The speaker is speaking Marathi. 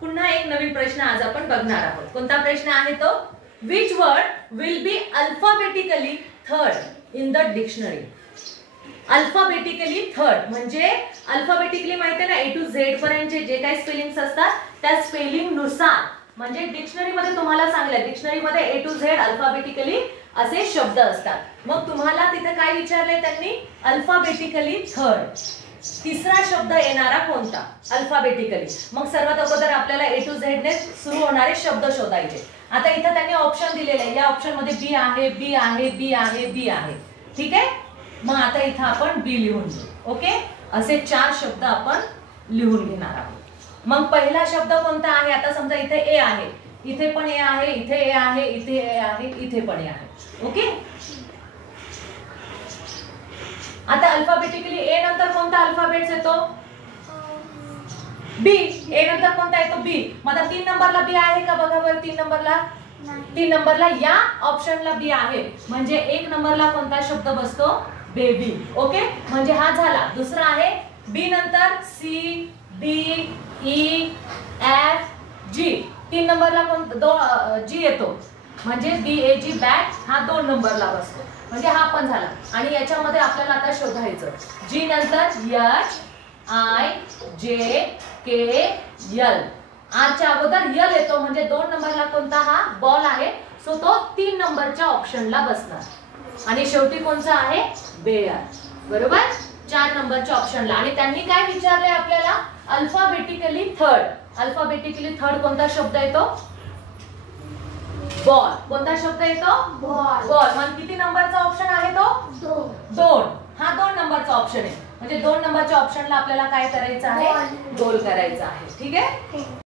पुन्हा एक नवीन प्रश्न आज आपण बघणार आहोत. कोणता प्रश्न आहे तो? Which word will be alphabetically third in the dictionary. Alphabetically third म्हणजे अल्फाबेटिकली माहिती आहे ना, ए टू झेड पर्यंतचे जे काही स्पेलिंग्स असतात त्या स्पेलिंग नुसार, म्हणजे डिक्शनरी मध्ये तुम्हाला सांगलंय डिक्शनरी मध्ये ए टू झेड अल्फाबेटिकली असे शब्द असतात. मग तुम्हाला तिथे काय विचारले त्यांनी? अल्फाबेटिकली थर्ड तिसरा शब्द येणारा कोणता अल्फाबेटिकली. मग सर्वात अगोदर आपल्याला ए टू झेड ने सुरू होणारे शब्द शोधायचे. आता इथे त्यांनी ऑप्शन दिलेले आहे. या ऑप्शन मध्ये बी आहे, बी आहे, बी आहे, बी आहे. ठीक आहे. मग आता इथे आपण बी लिहून घेऊ. ओके, असे 4 शब्द आपण लिहून घेणार आहोत. मग पहिला शब्द कोणता आहे? आता समजा इथे ए आहे, इथे पण ए आहे, इथे ए आहे, इथे ए आहे, इथे पण ए आहे. ओके. आता अल्फाबेटिकली ए नंतर कोणता अल्फाबेट येतो? बी. ए नंतर कोणता येतो? बी. मग आता 3 नंबरला बी आहे का बघा बरं. 3 नंबरला, 3 नंबरला या ऑप्शनला बी आहे. म्हणजे 1 नंबरला कोणता शब्द बसतो? बेबी. ओके, म्हणजे हा झाला. दुसरा आहे बी नंतर सी, डी, ई, एफ, जी. 3 नंबरला कोणता? जी येतो. म्हणजे बी ए जी बॅट हा 2 नंबरला बसतो. म्हणजे हा पण झाला. आणि याच्यामध्ये आपल्याला आता शोधायचं जी नंतर एच, आय, जे, के, एल. आरच्या अगोदर यल येतो. म्हणजे 2 नंबरला कोणता? हा बॉल आहे. सो तो 3 नंबरच्या ऑप्शनला बसणार. आणि शेवटी कोणता आहे? बेअर. बरोबर, 4 नंबरच्या ऑप्शनला. आणि त्यांनी काय विचारलंय आपल्याला? Alphabetically third. अल्फाबेटिकली थर्ड कोणता शब्द येतो? बॉल. कोणता शब्द येतो? बॉल. बॉल. मग किती नंबरचा ऑप्शन आहे तो? 2. हा 2 नंबरचा ऑप्शन आहे. म्हणजे 2 नंबरच्या ऑप्शनला आपल्याला काय करायचं आहे? गोल करायचं आहे. ठीक आहे.